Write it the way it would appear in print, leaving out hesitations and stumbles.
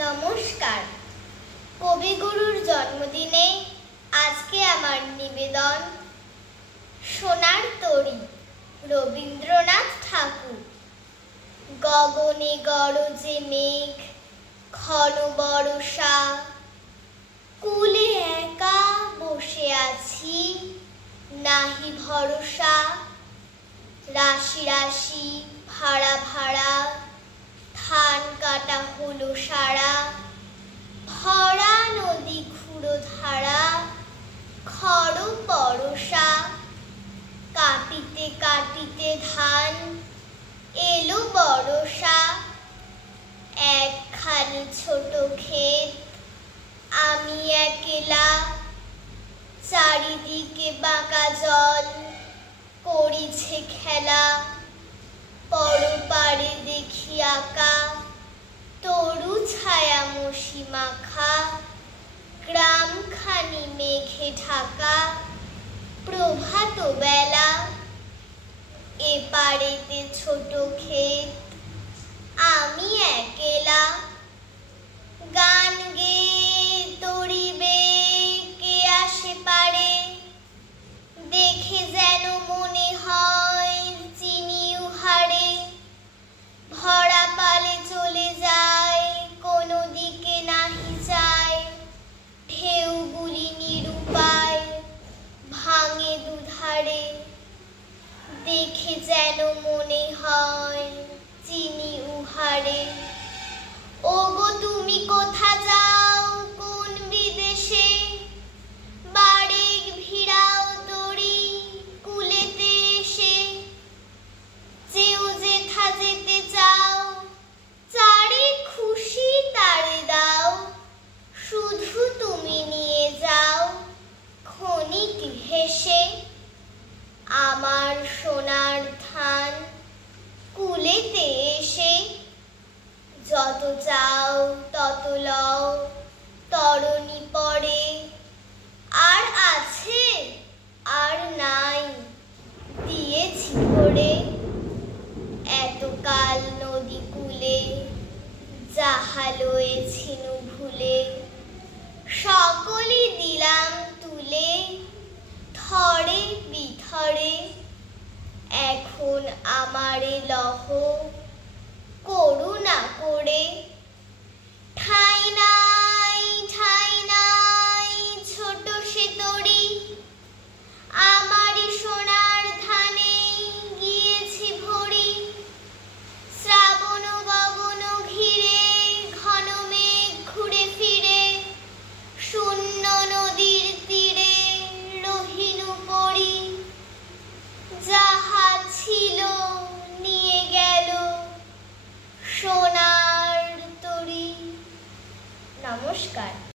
নমস্কার। কবিগুরুর জন্মদিনে আজকে আমার নিবেদন সোনার তরী, রবীন্দ্রনাথ ঠাকুর। গগনে গরজে মেঘ, ঘন বর্ষা, কূলে একা বসে আছি, নাহি ভরসা। রাশি রাশি ভাড়া ভাড়া, ধান কাটা হলো সারা। ভরা নদী ক্ষুরধারা, খর পরশা। কাটিতে কাটিতে ধান এলো বরষা। একখানি ছোট ক্ষেত, আমি একলা। চারিদিকে বাঁকা জল করিছে খেলা। পরপারে দেখি আঁকা তরু ছায়া মসি মাখা। গ্রামখানি মেঘে ঢাকা, প্রভাত বেলা। এপারেতে ছোট ক্ষেত, আমি একলা। গান গেয়ে তরিবে কে আসে পারে, দেখে যেন মনে হয় চিনি উহারে। ভরা পালে চলে যায়, কোনো দিকে নাহি যায়। ঢেউগুলি নিরুপায় ভাঙে দুধারে, দেখে যেন মনে হয় চিনি উহারে। ওগো তুমি কোথা যাও, কোন বিদেশে? বারেক ভিড়াও তরী কূলেতে এসে। যেও যেথা যেতে চাও, যারে খুশি তারে দাও। শুধু তুমি নিয়ে যাও ক্ষণিক হেসে। আমার সোনার ধান কূলেতে এসে। যত চাও তত লও, তরণী পড়ে। আর আছে আর নাই, দিয়েছি ভরে। এতকাল নদী কূলে যাহা লয়েছিনু ভুলে, সকলই দিলাম তুলে থরে বিথরে। এখন আমারে লহ করুণা করে। ঠাঁই নাই ঠাঁই নাই ছোট সে তরী, আমারই সোনার ধানে গিয়েছি ভরি। শ্রাবণ গগন ঘিরে ঘন মেঘ ঘুরে ফিরে, শূন্য নদীর তীরে রহিনু পড়ি। যাহা ছিল নিয়ে গেল সোনার তরী। নমস্কার।